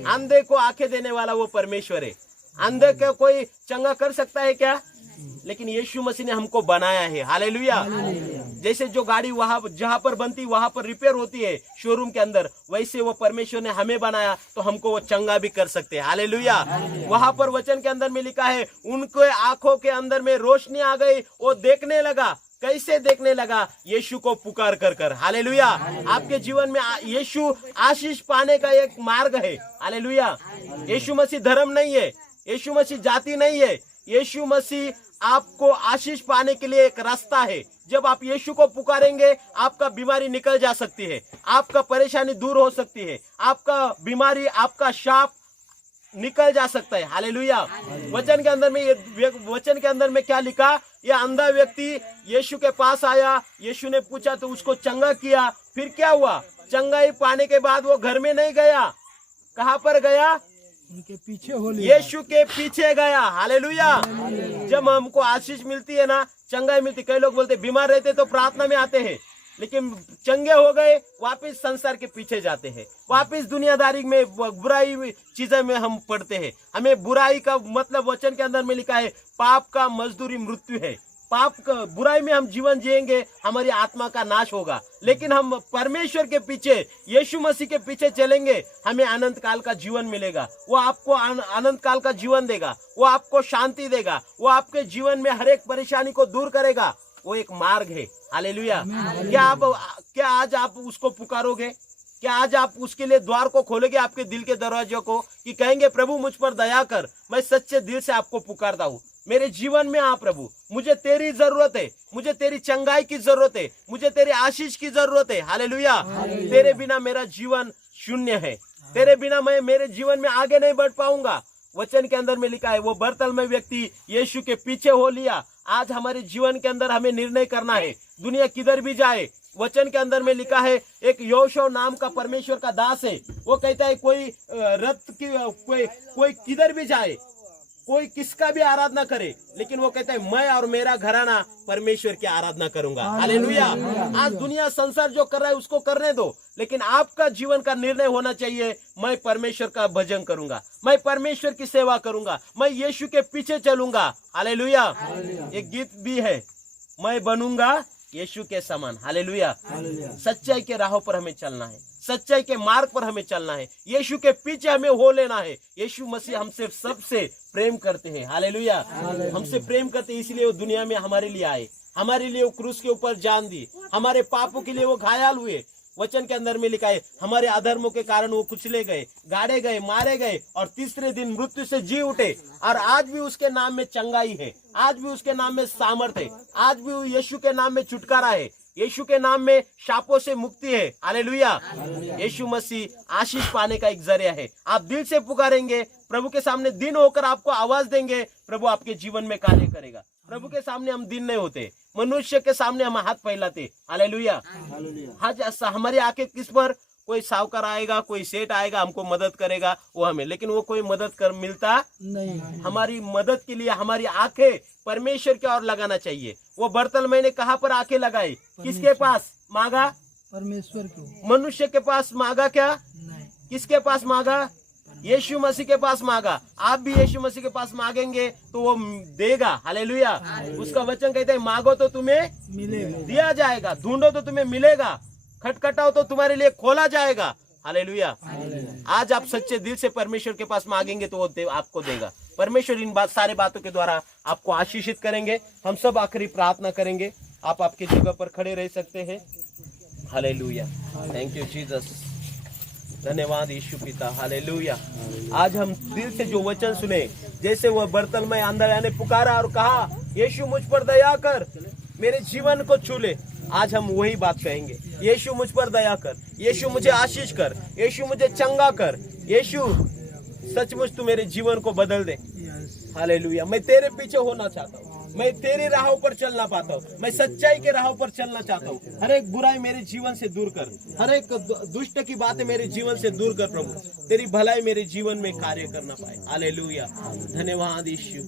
अंधे को आंखें देने वाला वो परमेश्वर है। अंधे को कोई चंगा कर सकता है क्या? लेकिन यीशु मसीह ने हमको बनाया है। हालेलुया। जैसे जो गाड़ी वहां जहां पर बनती वहां पर रिपेयर होती है शोरूम के अंदर, वैसे वो परमेश्वर ने हमें बनाया तो हमको वो चंगा भी कर सकते हैं। हालेलुया। वहां पर वचन के अंदर में लिखा है उनके आंखों के अंदर में रोशनी आ गई, वो देखने लगा। कैसे देखने लगा? यीशु को पुकार कर कर। हालेलुया। आपके जीवन में यीशु आशीष पाने का एक मार्ग है। हालेलुया। यीशु मसीह धर्म नहीं है, यीशु मसीह जाति नहीं है, यीशु मसीह आपको आशीष पाने के लिए एक रास्ता है। जब आप यीशु को पुकारेंगे आपका बीमारी निकल जा सकती है, आपका परेशानी दूर हो सकती है, आपका बीमारी, आपका शाप निकल जा सकता है। हालेलुया। वचन के अंदर में क्या लिखा? यह अंधा व्यक्ति यीशु के पास आया, यीशु ने पूछा तो उसको चंगा किया। फिर क्या हुआ? चंगाई पाने के बाद वो घर में नहीं गया, कहां पर गया? उनके पीछे हो लिया, यीशु के पीछे गया। हालेलुया। जब हमको आशीष मिलती है ना, चंगाई मिलती, कई लोग बोलते बीमार रहते तो प्रार्थना में आते हैं, लेकिन चंगे हो गए वापस संसार के पीछे जाते हैं, वापस दुनियादारी में, बुराई चीजें में हम पढ़ते हैं। हमें बुराई का मतलब वचन के अंदर में लिखा है पाप का मजदूरी मृत्यु है। पाप का बुराई में हम जीवन जिएंगे, हमारी आत्मा का नाश होगा। लेकिन हम परमेश्वर के पीछे, यीशु मसीह के पीछे चलेंगे, हमें अनंत काल का जीवन मिलेगा। वो आपको अनंत काल का जीवन देगा, वो आपको शांति देगा, वो आपके जीवन में हर एक परेशानी को दूर करेगा। वो एक मार्ग है। हालेलुया। क्या आज आप उसको पुकारोगे? क्या आज आप उसके लिए द्वार को खोलोगे, आपके दिल के दरवाजों को, कि कहेंगे प्रभु मुझ पर दया कर, मैं सच्चे दिल से आपको पुकारता हूँ, मेरे जीवन में आ प्रभु, मुझे तेरी जरूरत है, मुझे तेरी चंगाई की जरूरत है, मुझे तेरी आशीष की जरूरत है। हालेलुया। तेरे बिना मेरा जीवन शून्य है, तेरे बिना मैं मेरे जीवन में आगे नहीं बढ़ पाऊंगा। वचन के अंदर में लिखा है वो बर्तलमय व्यक्ति यीशु के पीछे हो लिया। आज हमारे जीवन के अंदर हमें निर्णय करना है, दुनिया किधर भी जाए वचन के अंदर में लिखा है, एक योशो नाम का परमेश्वर का दास है। वो कहता है कोई रथ की कोई किधर भी जाए, कोई किसका भी आराधना करे, लेकिन वो कहता है मैं और मेरा घराना परमेश्वर की आराधना करूंगा। हालेलुया। आज दुनिया संसार जो कर रहा है उसको करने दो, लेकिन आपका जीवन का निर्णय होना चाहिए, मैं परमेश्वर का भजन करूंगा, मैं परमेश्वर की सेवा करूंगा, मैं यीशु के पीछे चलूंगा। हालेलुया। एक गीत भी है, मैं बनूंगा यीशु के समान। हालेलुया। सच्चाई के राहों पर हमें चलना है, सच्चाई के मार्ग पर हमें चलना है, यीशु के पीछे हमें हो लेना है। यीशु मसीह हमसे सबसे प्रेम करते हैं। हालेलुया। हमसे प्रेम करते हैं, इसलिए वो दुनिया में हमारे लिए आए, हमारे लिए वो क्रूस के ऊपर जान दी, हमारे पापों के लिए वो घायल हुए। वचन के अंदर में लिखा है, हमारे अधर्मों के कारण वो कुचले गए, गाड़े गए, मारे गए और तीसरे दिन मृत्यु से जी उठे। और आज भी उसके नाम में चंगाई है, आज भी उसके नाम में सामर्थ है, आज भी यीशु के नाम में छुटकारा है, यीशु के नाम में शापों से मुक्ति है। हालेलुया। यीशु मसीह आशीष पाने का एक जरिया है। आप दिल से पुकारेंगे, प्रभु के सामने दिन होकर आपको आवाज देंगे, प्रभु आपके जीवन में कार्य करेगा। प्रभु के सामने हम दिन नहीं होते, मनुष्य के सामने हम हाथ फैलाते। हालेलुया। आज हमारी आंखें किस पर, कोई साहूकार आएगा, कोई सेठ आएगा, हमको मदद करेगा, वो हमें, लेकिन वो कोई मदद कर मिलता नहीं। हमारी मदद के लिए हमारी आंखें परमेश्वर की ओर लगाना चाहिए। वो बर्तल मैंने कहाँ पर आंखें लगाई, किसके पास मांगा? परमेश्वर को। मनुष्य के पास मांगा क्या? नहीं। किसके पास मांगा? यीशु मसीह के पास मांगा। आप भी यीशु मसीह के पास मांगेंगे तो वो देगा। हालेलुया। उसका वचन कहते हैं, मांगो तो तुम्हें मिलेगा, दिया जाएगा, ढूंढो तो तुम्हें मिलेगा, खटखटाओ तो तुम्हारे लिए खोला जाएगा। हालेलुया। आज आप सच्चे दिल से परमेश्वर के पास मांगेंगे तो वो आपको देगा। परमेश्वर इन सारे बातों के द्वारा आपको आशीषित करेंगे। हम सब आखिरी प्रार्थना करेंगे, आप आपकी जगह पर खड़े रह सकते हैं। हालेलुया। Thank you Jesus. धन्यवाद यीशु पिता। हालेलुया। आज हम दिल से जो वचन सुने, जैसे वह बर्तन में अंदर आने पुकारा और कहा, यीशु मुझ पर दया कर, मेरे जीवन को छू ले, आज हम वही बात कहेंगे। यीशु मुझ पर दया कर, यीशु मुझे आशीष कर, यीशु मुझे चंगा कर, यीशु सचमुच तू मेरे जीवन को बदल दे। हालेलुया। मैं तेरे पीछे होना चाहता हूँ, मैं तेरे राहों पर चलना पाता हूँ, मैं सच्चाई के राहों पर चलना चाहता हूँ। हर एक बुराई मेरे जीवन से दूर कर, हर एक दुष्ट की बातें मेरे जीवन से दूर कर प्रभु, तेरी भलाई मेरे जीवन में कार्य करना पाए। हालेलुया। धन्यवाद यीशु।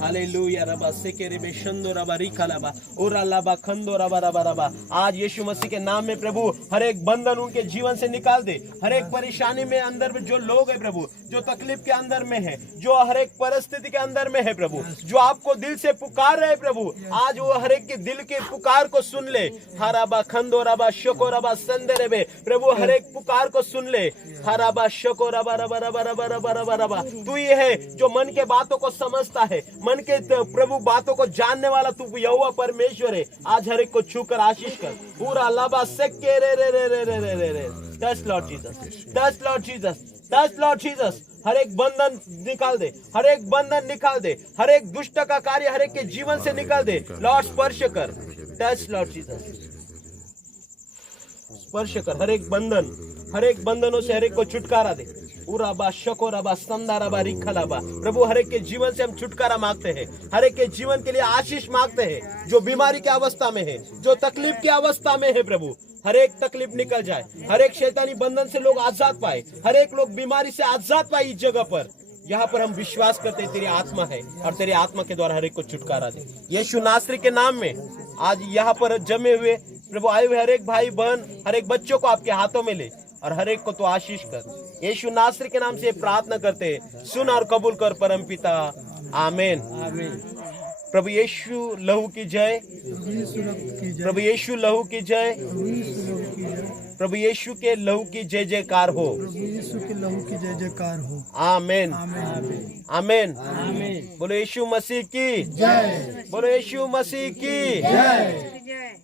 हालेलुया। रबा सेकेरे में शंदो रबा रिखा लबा ओरा लबा खंदो रबा रबा रबा। आज यीशु मसीह के नाम में प्रभु हर एक बंधन उनके जीवन से निकाल दे। हर एक परेशानी में अंदर में जो लोग है प्रभु, जो तकलीफ के अंदर में है, जो हर एक परिस्थिति के अंदर में है प्रभु, जो आपको दिल से पुकार रहे प्रभु, आज वो हर एक के दिल के पुकार को सुन ले। हराबा खंदो रबा शको रबा संदरे बे प्रभु, हर एक पुकार को सुन ले। हराबा शको रबा रबा रबा रबा रबा रबा रबा। तू ये है जो मन के बातों को समझता है, मन के प्रभु बातों को जानने वाला तू यहोवा परमेश्वर है। आज हर एक को छूकर आशीष कर। पूरा लाबा सेके रे रे रे रे रे रे रे रे। Touch lord Jesus, touch lord Jesus, touch lord Jesus. हर एक बंधन निकाल दे, हर एक बंधन निकाल दे, हर एक दुष्ट का कार्य हर एक के जीवन से निकाल दे। लॉर्ड स्पर्श कर, टच लॉर्ड जीसस, स्पर्श कर हर एक बंधन, हर एक बंधनों से हर एक को छुटकारा दे। उराबा शकोराबा संदाराबा रिखलाबा प्रभु, हर एक के जीवन से हम छुटकारा मांगते हैं, हर एक के जीवन के लिए आशीष मांगते हैं। जो बीमारी की अवस्था में है, जो तकलीफ की अवस्था में है प्रभु, हर एक तकलीफ निकल जाए, हर एक शैतानी बंधन से लोग आजाद पाए, हर एक लोग बीमारी से आजाद पाए। इस जगह पर यहाँ पर हम विश्वास करते हैं तेरी आत्मा है और तेरी आत्मा के द्वारा हर एक को छुटकारा दे। यीशु नासरी के नाम में आज यहाँ पर जमे हुए प्रभु आए हुए हर एक भाई बहन, हर एक बच्चों को आपके हाथों में ले और हर एक को तो आशीष कर। यीशु नासरी के नाम से प्रार्थना करते हैं, सुन और कबूल कर परम पिता। आमीन। प्रभु यीशु लहू की जय, प्रभु यीशु लहू की जय, प्रभु यीशु के लहू की जय जयकार हो, प्रभु यीशु के लहू की जय जयकार हो। आमीन। आमीन। बोलो यीशु मसीह की जय, बोलो यीशु मसीह की जय।